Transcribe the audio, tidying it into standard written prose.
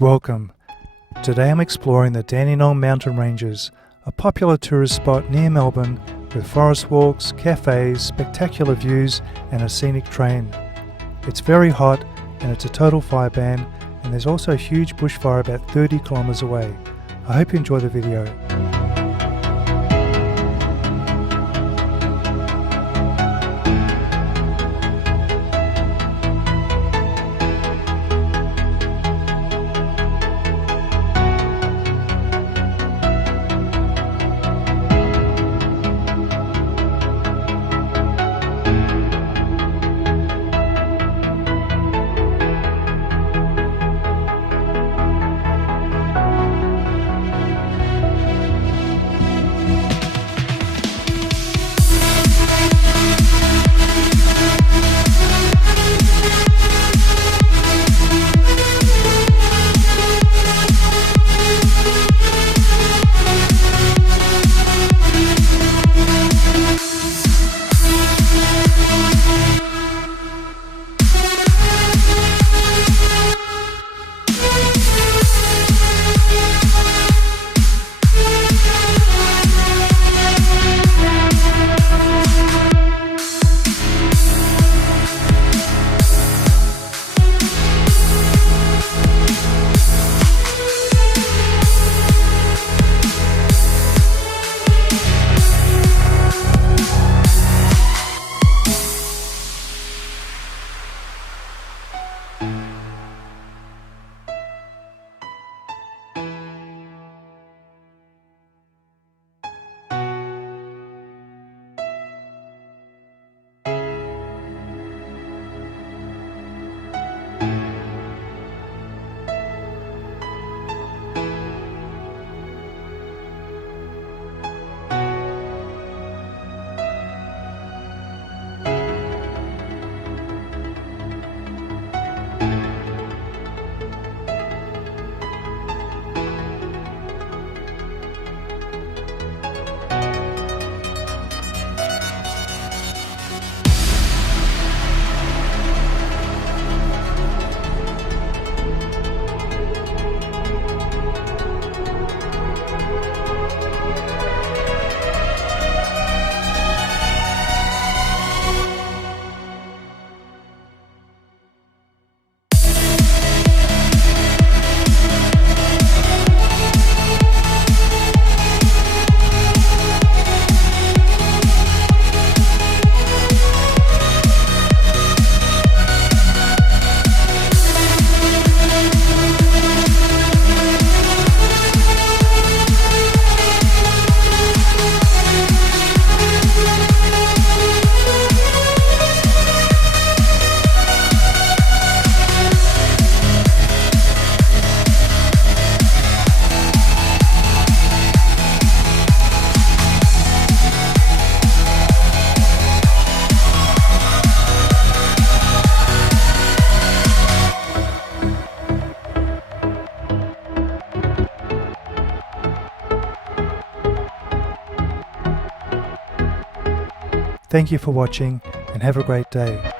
Welcome. Today I'm exploring the Dandenong mountain ranges, a popular tourist spot near Melbourne with forest walks, cafes, spectacular views and a scenic train. It's very hot and it's a total fire ban, and there's also a huge bushfire about 30 kilometers away. I hope you enjoy the video. Thank you for watching and have a great day.